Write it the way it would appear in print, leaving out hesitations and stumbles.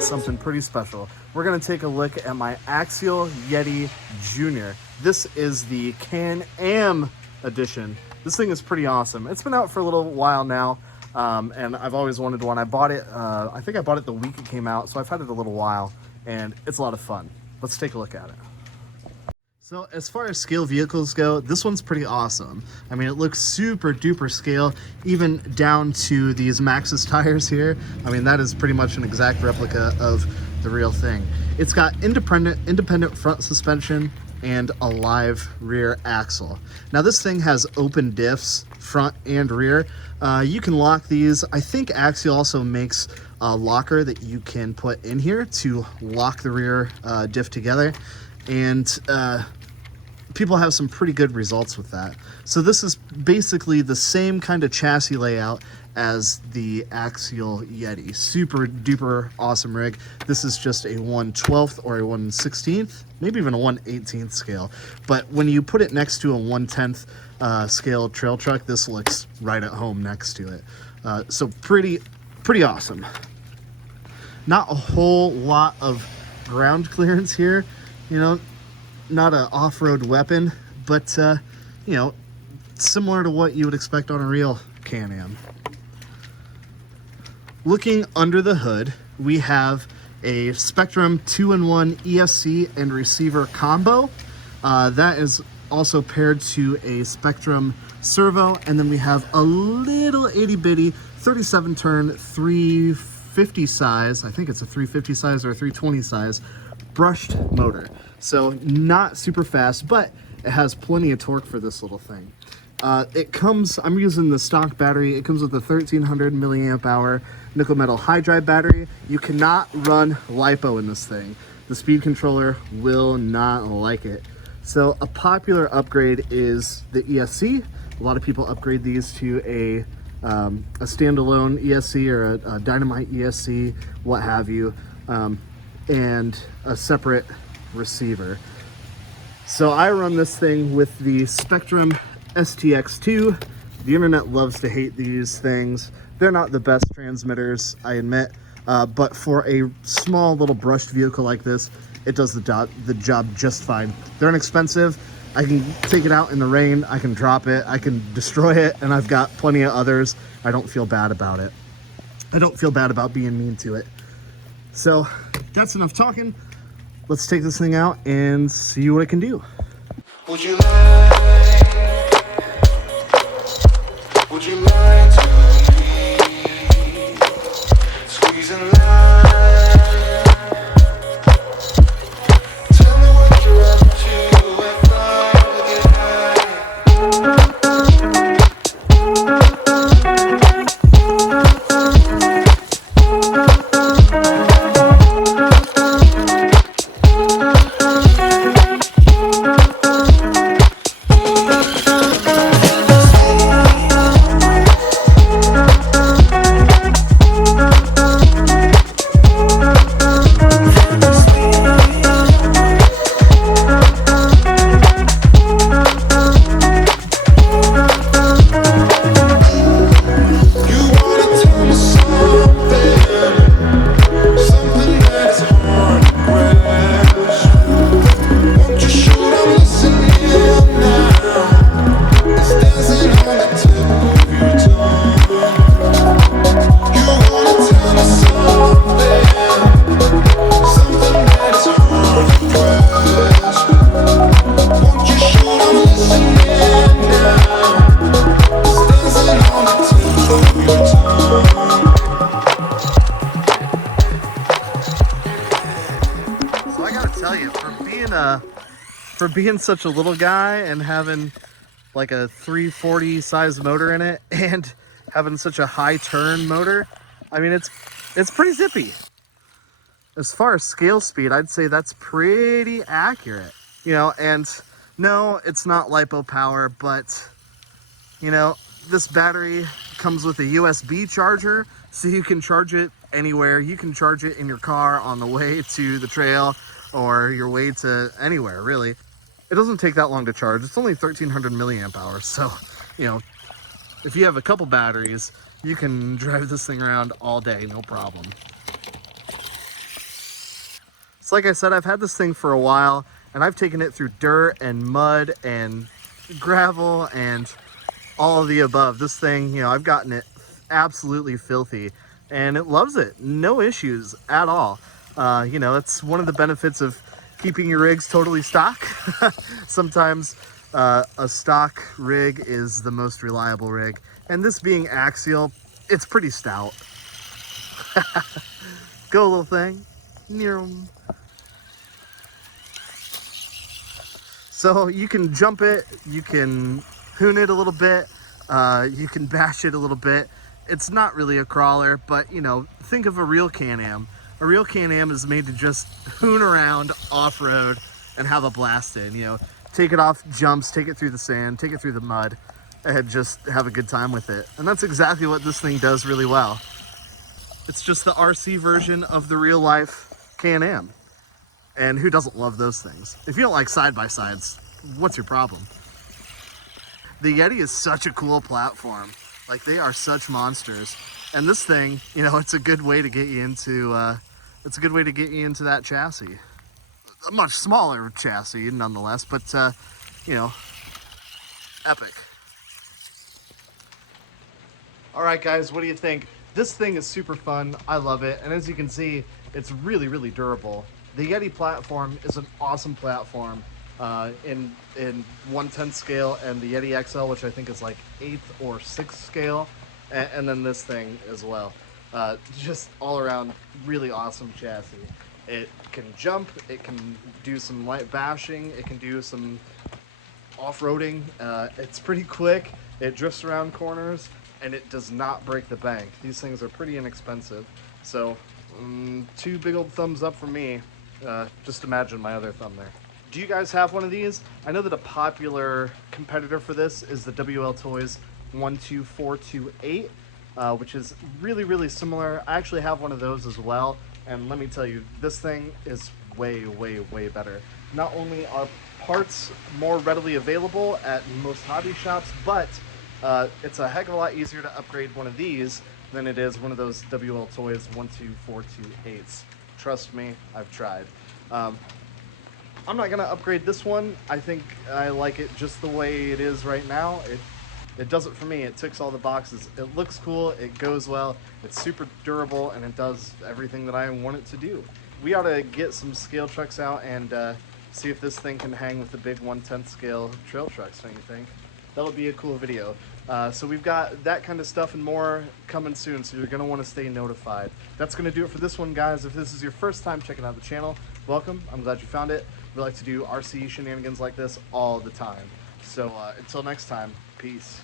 Something pretty special. We're going to take a look at my Axial Yeti Jr. This is the Can-Am edition. This thing is pretty awesome. It's been out for a little while now, and I've always wanted one. I bought it, I think I bought it the week it came out, so I've had it a little while, and it's a lot of fun. Let's take a look at it. So as far as scale vehicles go, this one's pretty awesome. I mean, it looks super duper scale, even down to these Maxxis tires here. I mean, that is pretty much an exact replica of the real thing. It's got independent front suspension and a live rear axle. Now this thing has open diffs, front and rear. You can lock these. I think Axial also makes a locker that you can put in here to lock the rear diff together. And people have some pretty good results with that. So this is basically the same kind of chassis layout as the Axial Yeti. Super duper awesome rig. This is just a 1/12 or a 1/16, maybe even a 1/18 scale. But when you put it next to a 1/10 scale trail truck, this looks right at home next to it. So pretty awesome. Not a whole lot of ground clearance here, you know, not an off-road weapon, but you know, similar to what you would expect on a real Can-Am. Looking under the hood, we have a Spectrum 2-in-1 ESC and receiver combo. That is also paired to a Spectrum servo, and then we have a little itty-bitty 37-turn 350 size, I think it's a 350 size or a 320 size, brushed motor. So not super fast, but it has plenty of torque for this little thing. It comes, I'm using the stock battery. It comes with a 1300 milliamp hour nickel metal hydride battery. You cannot run LiPo in this thing. The speed controller will not like it. So a popular upgrade is the ESC. A lot of people upgrade these to a standalone ESC or a Dynamite ESC, what have you, and a separate receiver. So I run this thing with the Spectrum STX2. The internet loves to hate these things. They're not the best transmitters, I admit, but for a small little brushed vehicle like this, it does the job just fine. They're inexpensive. I can take it out in the rain, I can drop it, I can destroy it, and I've got plenty of others. I don't feel bad about it. I don't feel bad about being mean to it. So that's enough talking. Let's take this thing out and see what it can do. Would you like to be squeezing line? Tell me what you're up to if I get high. For being such a little guy and having like a 340 size motor in it, and having such a high turn motor, I mean, it's pretty zippy. As far as scale speed, I'd say that's pretty accurate. You know, and no, it's not LiPo power, but, you know, this battery comes with a USB charger, so you can charge it anywhere. You can charge it in your car on the way to the trail or your way to anywhere, really. It doesn't take that long to charge. It's only 1300 milliamp hours, so, you know, if you have a couple batteries, you can drive this thing around all day, no problem. So like I said, I've had this thing for a while, and I've taken it through dirt and mud and gravel and all of the above. This thing, you know, I've gotten it absolutely filthy, and it loves it. No issues at all. You know, it's one of the benefits of keeping your rigs totally stock. Sometimes a stock rig is the most reliable rig, and this being Axial, it's pretty stout. Go, little thing. Near 'em. So you can jump it, you can hoon it a little bit, you can bash it a little bit. It's not really a crawler, but, you know, think of a real Can-Am. A real Can-Am is made to just hoon around off-road and have a blast in, you know. Take it off jumps, take it through the sand, take it through the mud, and just have a good time with it. And that's exactly what this thing does really well. It's just the RC version of the real-life Can-Am. And who doesn't love those things? If you don't like side-by-sides, what's your problem? The Yeti is such a cool platform. Like, they are such monsters. And this thing, you know, it's a good way to get you into, that chassis. A much smaller chassis, nonetheless, but, you know, epic. All right, guys, what do you think? This thing is super fun. I love it. And as you can see, it's really, really durable. The Yeti platform is an awesome platform in 1/10 scale, and the Yeti XL, which I think is like 8th or 6th scale, and then this thing as well. Just all around really awesome chassis. It can jump, it can do some light bashing, it can do some off-roading. It's pretty quick, it drifts around corners, and it does not break the bank. These things are pretty inexpensive, so 2 big old thumbs up for me. Just imagine my other thumb there. Do you guys have one of these? I know that a popular competitor for this is the WL Toys 12428, which is really, really similar. I actually have one of those as well, and let me tell you, this thing is way, way, way better. Not only are parts more readily available at most hobby shops, but it's a heck of a lot easier to upgrade one of these than it is one of those WL Toys 12428s. Trust me, I've tried. I'm not gonna upgrade this one. I think I like it just the way it is right now. It does it for me. It ticks all the boxes. It looks cool, it goes well, it's super durable, and it does everything that I want it to do. We ought to get some scale trucks out and see if this thing can hang with the big 1/10 scale trail trucks, don't you think? That'll be a cool video. So we've got that kind of stuff and more coming soon, so you're going to want to stay notified. That's going to do it for this one, guys. If this is your first time checking out the channel, welcome. I'm glad you found it. We like to do RC shenanigans like this all the time. So until next time, peace.